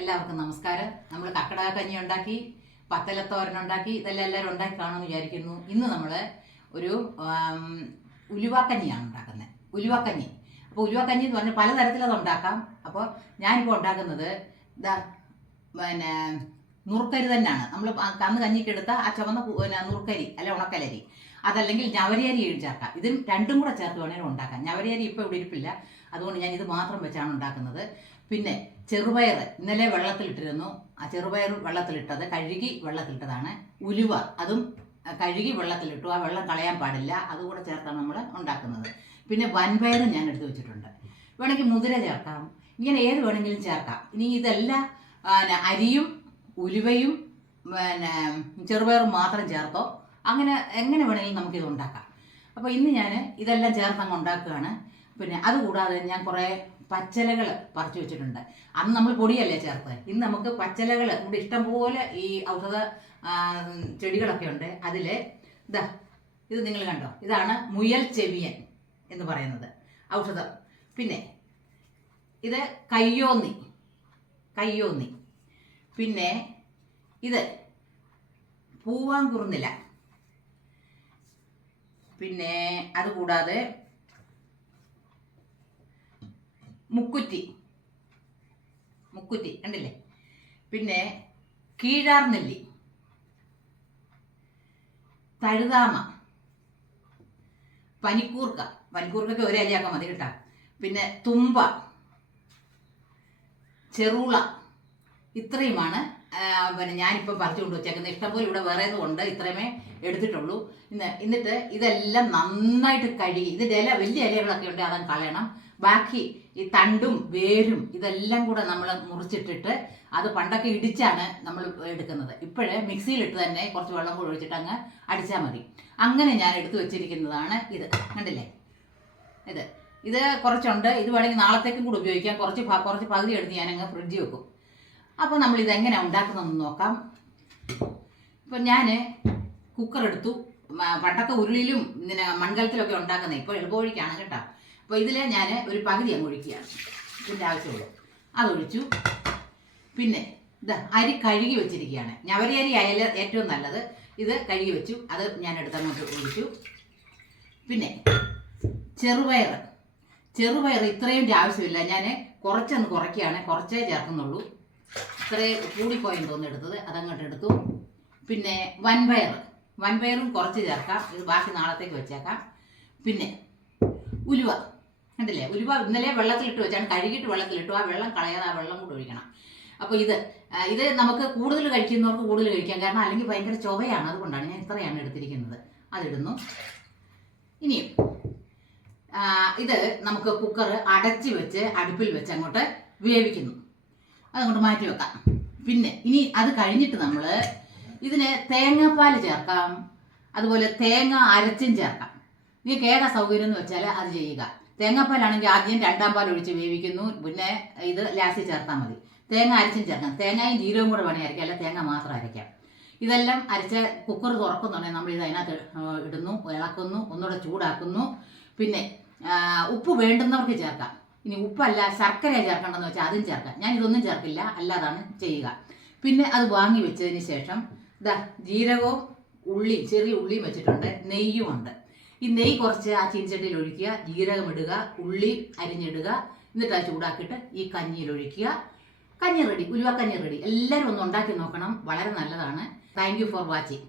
എല്ലാവർക്കും നമസ്കാരം. നമ്മൾ കക്കട കഞ്ഞി ഉണ്ടാക്കി, പത്തലത്തോരൻ ഉണ്ടാക്കി, ഇതെല്ലാം എല്ലാവരും ഉണ്ടാക്കി കാണുമെന്ന് വിചാരിക്കുന്നു. ഇന്ന് നമ്മൾ ഒരു ഉലുവാക്കഞ്ഞിയാണ് ഉണ്ടാക്കുന്നത്. ഉലുവാക്കഞ്ഞി. അപ്പോൾ ഉലുവാക്കഞ്ഞി എന്ന് പറഞ്ഞാൽ പലതരത്തിലത് ഉണ്ടാക്കാം. അപ്പോൾ ഞാനിപ്പോൾ ഉണ്ടാക്കുന്നത് പിന്നെ നുറുക്കരി തന്നെയാണ്. നമ്മൾ കന്ന് കഞ്ഞിക്കെടുത്ത ആ ചുവന്ന നുറുക്കരി അല്ല ഉണക്കലരി, അതല്ലെങ്കിൽ ഞവരിയരി ചേർക്കാം. ഇതിന് രണ്ടും കൂടെ ചേർത്ത് വേണമെങ്കിലും ഉണ്ടാക്കാം. ഞവരിയരി ഇപ്പോൾ ഇവിടെ ഇരിപ്പില്ല, അതുകൊണ്ട് ഞാൻ ഇത് മാത്രം വെച്ചാണ് ഉണ്ടാക്കുന്നത്. പിന്നെ ചെറുപയർ ഇന്നലെ വെള്ളത്തിലിട്ടിരുന്നു. ആ ചെറുപയർ വെള്ളത്തിലിട്ടത് കഴുകി വെള്ളത്തിലിട്ടതാണ്. ഉലുവ അതും കഴുകി വെള്ളത്തിലിട്ടു. ആ വെള്ളം കളയാൻ പാടില്ല, അതുകൂടെ ചേർത്താണ് നമ്മൾ ഉണ്ടാക്കുന്നത്. പിന്നെ വൻപയറും ഞാൻ എടുത്ത് വെച്ചിട്ടുണ്ട്. വേണമെങ്കിൽ മുതിര ചേർക്കാം, ഇങ്ങനെ ഏത് വേണമെങ്കിലും ചേർക്കാം. ഇനി ഇതെല്ലാം അരിയും ഉലുവയും പിന്നെ ചെറുപയറും മാത്രം ചേർത്തോ അങ്ങനെ എങ്ങനെ വേണമെങ്കിലും നമുക്കിത് ഉണ്ടാക്കാം. അപ്പോൾ ഇന്ന് ഞാൻ ഇതെല്ലാം ചേർത്തങ്ങ് ഉണ്ടാക്കുകയാണ്. പിന്നെ അതുകൂടാതെ ഞാൻ കുറേ പച്ചിലകൾ പറിച്ചു വെച്ചിട്ടുണ്ട്. അന്ന് നമ്മൾ പൊടിയല്ലേ ചേർത്ത്. ഇന്ന് നമുക്ക് പച്ചിലകൾ ഇവിടെ ഇഷ്ടംപോലെ ഈ ഔഷധ ചെടികളൊക്കെ ഉണ്ട്. അതിൽ ഇത് നിങ്ങൾ കണ്ടോ, ഇതാണ് മുയൽ ചെവിയൻ എന്ന് പറയുന്നത് ഔഷധം. പിന്നെ ഇത് കയ്യോന്നി. പിന്നെ ഇത് പൂവാങ്കുറുന്നില. പിന്നെ അതുകൂടാതെ മുക്കുറ്റി കണ്ടില്ലേ. പിന്നെ കീഴാർനെല്ലി, തഴുതാമ, പനിക്കൂർക്കൊക്കെ ഒരേ അരിയാക്കാൻ മതി കേട്ടോ. പിന്നെ തുമ്പ, ചെറുള, ഇത്രയുമാണ് പിന്നെ ഞാനിപ്പം പറിച്ചുകൊണ്ട് വെച്ചേക്കുന്നത്. ഇഷ്ടംപോലെ ഇവിടെ വേറെ ഉണ്ട്, ഇത്രയുമേ എടുത്തിട്ടുള്ളൂ. എന്നിട്ട് ഇതെല്ലാം നന്നായിട്ട് കഴുകി, ഇതിൻ്റെ വലിയ ഇലകളൊക്കെ ഉണ്ട്, അതങ്ങ് കളയണം. ബാക്കി ഈ തണ്ടും വേരും ഇതെല്ലാം കൂടെ നമ്മൾ മുറിച്ചിട്ടിട്ട്, അത് പണ്ടൊക്കെ ഇടിച്ചാണ് നമ്മൾ എടുക്കുന്നത്. ഇപ്പോഴേ മിക്സിയിലിട്ട് തന്നെ കുറച്ച് വെള്ളം കൂടെ ഒഴിച്ചിട്ട് അങ്ങ് അടിച്ചാൽ മതി. അങ്ങനെ ഞാൻ എടുത്തു വെച്ചിരിക്കുന്നതാണ് ഇത്. കണ്ടില്ലേ, ഇത് കുറച്ചുണ്ട്. ഇത് വേണമെങ്കിൽ നാളത്തേക്കും കൂടെ ഉപയോഗിക്കാം. കുറച്ച് പകുതി എടുത്ത് ഞാനങ്ങ് ഫ്രിഡ്ജിൽ വെക്കും. അപ്പോൾ നമ്മളിതെങ്ങനെ ഉണ്ടാക്കുന്നതെന്ന് നോക്കാം. ഇപ്പം ഞാൻ കുക്കർ എടുത്തു. പണ്ടൊക്കെ ഉരുളിയിലും മൺകലത്തിലൊക്കെ ഉണ്ടാക്കുന്നത്, ഇപ്പോൾ എളുപ്പവഴിക്കാണ് കേട്ടോ. അപ്പോൾ ഇതിൽ ഞാൻ ഒരു പകുതി അങ്ങ് ഒഴിക്കുകയാണ്, ഇതിൻ്റെ ആവശ്യമുള്ളൂ. അതൊഴിച്ചു. പിന്നെ അരി കഴുകി വെച്ചിരിക്കുകയാണ്. ഞവരിയരി ആയാലും ഏറ്റവും നല്ലത്. ഇത് കഴുകി വെച്ചു, അത് ഞാൻ എടുത്തങ്ങോട്ട് ഒഴിച്ചു. പിന്നെ ചെറുപയർ ഇത്രയും ആവശ്യമില്ല, ഞാൻ കുറച്ചൊന്ന് കുറയ്ക്കുകയാണ്, കുറച്ചേ ചേർക്കുന്നുള്ളൂ. ഇത്രയും കൂടിപ്പോയെന്ന് തോന്നുന്നു എടുത്തത്, അതങ്ങോട്ട് എടുത്തു. പിന്നെ വൻപയറും കുറച്ച് ചേർക്കാം, ഇത് ബാക്കി നാളത്തേക്ക് വെച്ചേക്കാം. പിന്നെ ഉലുവ കണ്ടില്ലേ, ഉലുവ ഇന്നലെ വെള്ളത്തിലിട്ട് വെച്ചാണ്, കഴുകിയിട്ട് വെള്ളത്തിലിട്ടു. ആ വെള്ളം കളയാതെ ആ വെള്ളം കൂടെ ഒഴിക്കണം. അപ്പോൾ ഇത് നമുക്ക് കൂടുതൽ കഴിക്കുന്നവർക്ക് കൂടുതൽ കഴിക്കാം, കാരണം അല്ലെങ്കിൽ ഭയങ്കര ചൊവയാണ്. അതുകൊണ്ടാണ് ഞാൻ ഇത്രയാണ് എടുത്തിരിക്കുന്നത്. അതിടുന്നു. ഇനിയും ഇത് നമുക്ക് കുക്കർ അടച്ച് വെച്ച് അടുപ്പിൽ വെച്ച് അങ്ങോട്ട് വേവിക്കുന്നു. അതങ്ങോട്ട് മാറ്റി വെക്കാം. പിന്നെ ഇനി അത് കഴിഞ്ഞിട്ട് നമ്മൾ ഇതിന് തേങ്ങാപ്പാൽ ചേർക്കാം, അതുപോലെ തേങ്ങ അരച്ചും ചേർക്കാം. നിങ്ങൾക്ക് ഏതാ സൗകര്യം എന്ന് വെച്ചാൽ അത് ചെയ്യുക. തേങ്ങാപ്പാലാണെങ്കിൽ ആദ്യം രണ്ടാം പാൽ ഒഴിച്ച് വേവിക്കുന്നു, പിന്നെ ഇത് ലാസ്റ്റ് ചേർത്താൽ മതി. തേങ്ങ അരച്ചും ചേർക്കാം. തേങ്ങയും ജീരകവും കൂടെ വേണേൽ അരയ്ക്കാം, അല്ല തേങ്ങ മാത്രം അരയ്ക്കാം. ഇതെല്ലാം അരച്ച കുക്കർ തുറക്കുന്നുണ്ടെങ്കിൽ നമ്മൾ ഇത് അതിനകത്ത് ഇടുന്നു, ഇളക്കുന്നു, ഒന്നുകൂടെ ചൂടാക്കുന്നു. പിന്നെ ഉപ്പ് വേണ്ടുന്നവർക്ക് ചേർക്കാം. ഇനി ഉപ്പല്ല ശർക്കര ചേർക്കേണ്ടതെന്ന് വെച്ചാൽ അതും ചേർക്കാം. ഞാൻ ഇതൊന്നും ചേർക്കില്ല, അല്ലാതാണ് ചെയ്യുക. പിന്നെ അത് വാങ്ങി വെച്ചതിന് ശേഷം ജീരകവും ചെറിയ ഉള്ളിയും വെച്ചിട്ടുണ്ട്, നെയ്യും ഉണ്ട്. ഈ നെയ്യ് കുറച്ച് ആ ചീനച്ചട്ടിയിൽ ഒഴിക്കുക, ജീരകം ഇടുക, ഉള്ളി അരിഞ്ഞിടുക, എന്നിട്ട് അത് ചൂടാക്കിയിട്ട് ഈ കഞ്ഞിയിൽ ഒഴിക്കുക. കഞ്ഞി റെഡി, ഉലുവക്കഞ്ഞി റെഡി. എല്ലാവരും ഒന്ന് ഉണ്ടാക്കി നോക്കണം, വളരെ നല്ലതാണ്. Thank you for watching.